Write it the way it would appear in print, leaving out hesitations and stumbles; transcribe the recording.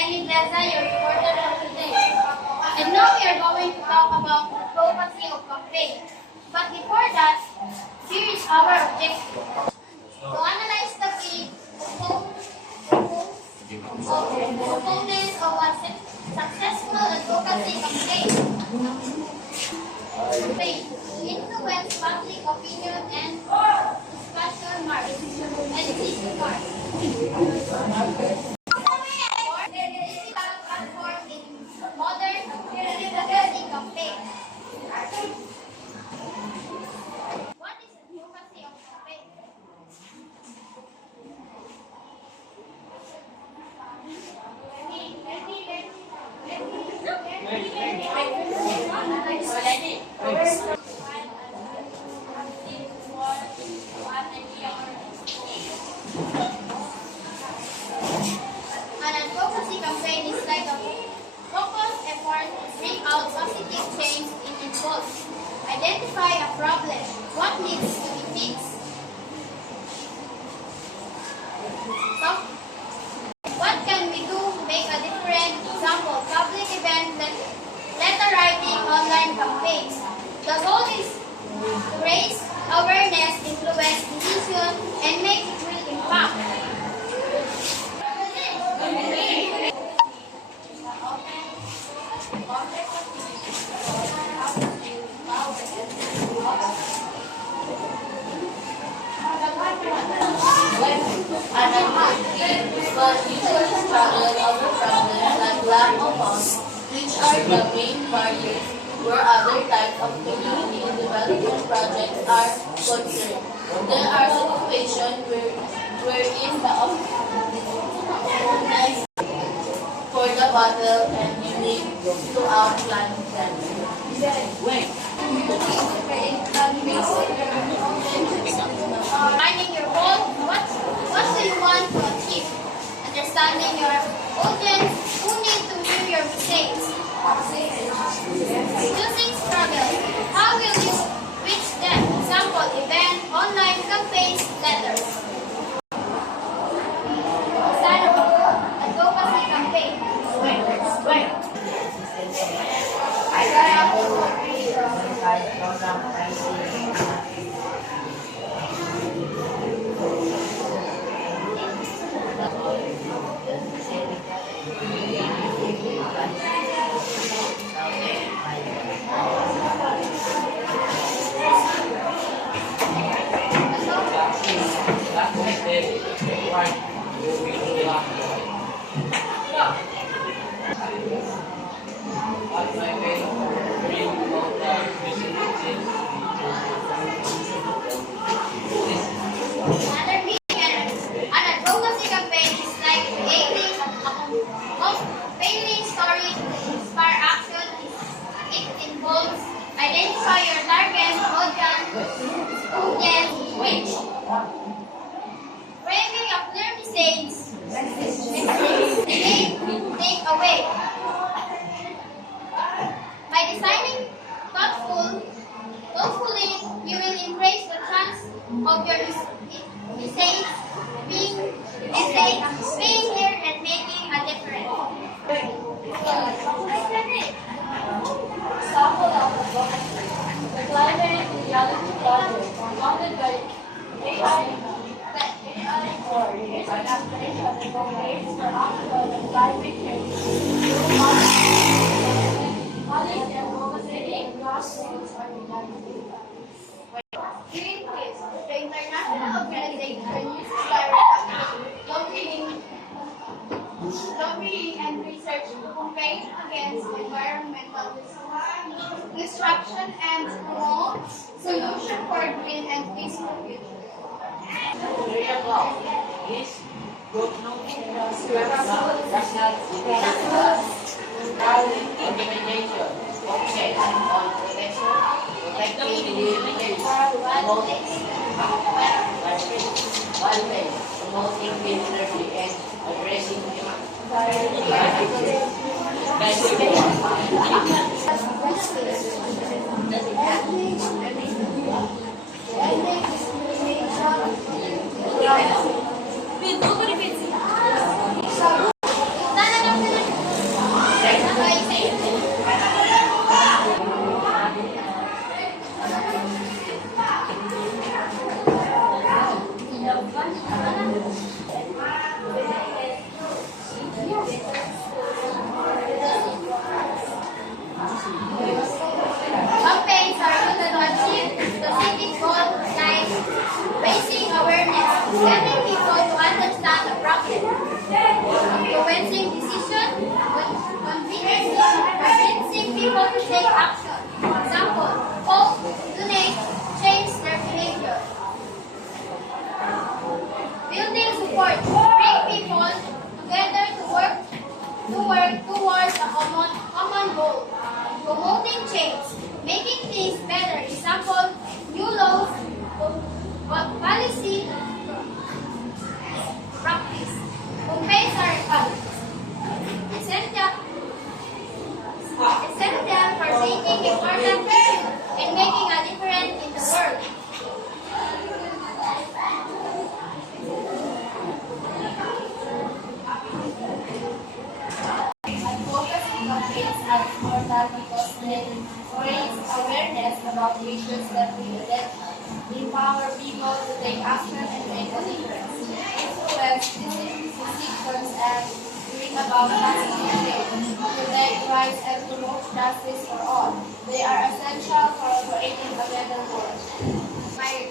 Lenny Blesa, your reporter for today. And now we are going to talk about the advocacy of campaign. But before that, here is our objective. To analyze the components of a successful advocacy campaign. Influence public opinion and discussion marks. Education marks. Platform in modern advocacy campaign. What is advocacy of campaign? An advocacy campaign is like a focused effort to bring out positive change in involves. Identify a problem. What needs to be fixed? So, what can we do to make a difference? Example, public event, letter writing, online campaigns. The goal is to raise awareness, influence decision, and make it real impact. An advocate will usually struggle over problems like lack of funds, which are the main barriers where other types of community development projects are concerned. There are situations wherein the opponents for the battle and you need to outplan them. Finding your goal, what do you want to achieve? Understanding your audience, who need to hear your mistakes. Choosing struggle, how will you reach them? Example, event, online campaigns, letters. Design of advocacy campaign. An advocacy campaign is like creating a compelling story to inspire action. It involves identify your target audience, reach, framing a clear message, take away. By designing thoughtfully, you will embrace the chance of your message being heard and making a difference. Example of advocacy. The climate reality project funded by AI for adaptation and advocates for actual and climate change. Policy advocacy and grassroots organizations. Greenpeace, the international organization uses lobbying and research to campaign against environmental destruction and promote solutions for green and peaceful future. Organization focused on protection, protecting individuals, promoting wildlife, promoting green energy, and addressing Sana lang awareness about issues that we identify, empower people to take action and make a difference, influence decisions and bring about positive change, protect rights and promote justice for all. They are essential for creating a better world. My